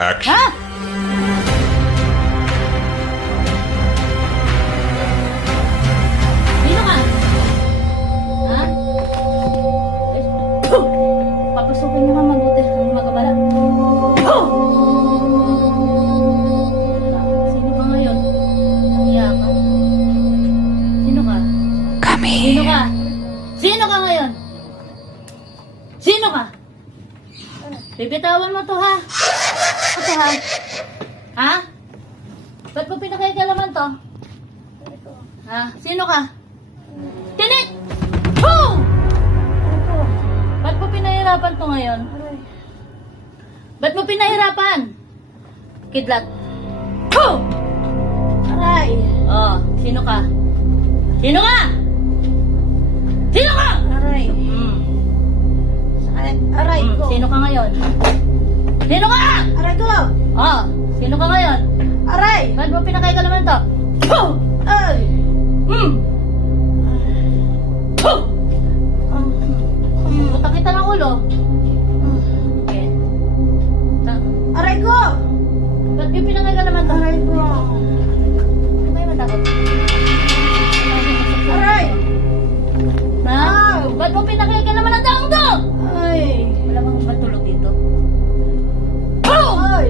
Action. Ha? Sino ka? Ha? Papasukin mo nga mabuti ang magabala. Sino ka ngayon? Nangiya ka? Sino ka? Sino ka? Sino ka ngayon? Sino ka? Bibitawan mo to, ha? Ito, ha? Ha? Ba't mo pinakikalaman to? Ha? Sino ka? Tinik! Ho! Ba't mo pinahirapan to ngayon? Ba't mo pinahirapan? Kidlat. Ho! Aray! Oh, sino ka? Sino ka? Sino ka? Aray! Sakit! Aray ko! Sino ka ngayon? Sino ka? Aray ko! Oh, sino ka ngayon? Aray! Ba't mo pinakikalaman to? Ho! Ay! Ho! Buta kita ng ulo. Okay. Aray ko! Ba't yung pinakikalaman to? Aray ko! Huwag kayo matakot. Aray! Ha? Ba't mo pinakikalaman ang taong to? Ay! Wala bang matulog dito? Ho! Ay!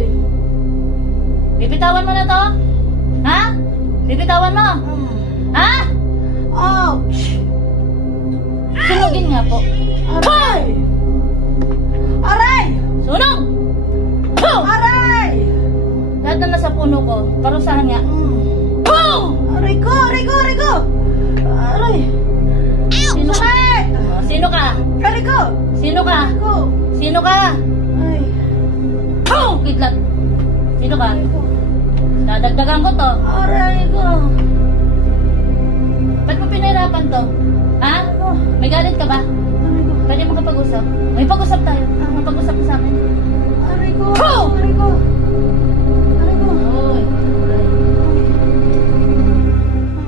Bibitawan mo na to? Ha? Bibitawan mo? Ha? Ouch! Sunugin nga po. Aray! Aray! Sunog! Ho! Aray! Lahat na nasa puno ko, parusahan nga. Ho! Aray ko! Aray ko! Aray ko! Aray! Sino ka? Sakit! Oh, sino ka? Aray ko! Sino ka? Aray ko! Sino ka? Ay! Ho! Kidlat. Sino ka? Aray ko! Dadagdagan ko to. Aray ko! Ba't mo pinahirapan to? Ha? Aray ko! May galit ka ba? Aray ko! Pwede mo kapag-usap? May pag-usap tayo. Mapag-usap ka sa akin. Aray ko! Ho! Aray ko! Aray ko! Hoy.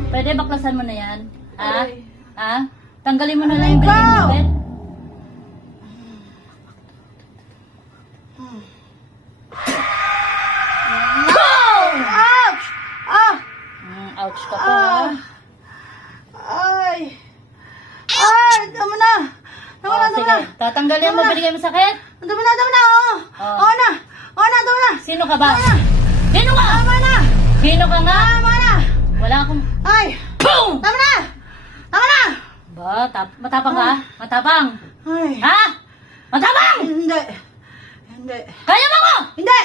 Pwede baklasan mo na yan? Ha? Aray. Ha? Tanggalin mo na lang yung Aray ko! bilhin mo, Ben. Ouch! Ah! Ouch ka pa. Ah! Ay! Ay! Tama na! Tama na! Tama Sige, na! tatanggalin mo, Tama na. binigay mo sakit? Tama na! Tama na! Oo! Oh. Oo na! Oo na! Tama na! Sino ka ba? Tama na! Sino ka? Tama na! Sino ka nga? Tama na! Wala akong... Ay! Boom! Tama na! Tama na! Ba, matapang ka? Matapang? Ay! Ha? Matapang! Hindi! Hindi! Kaya mo ko! Hindi!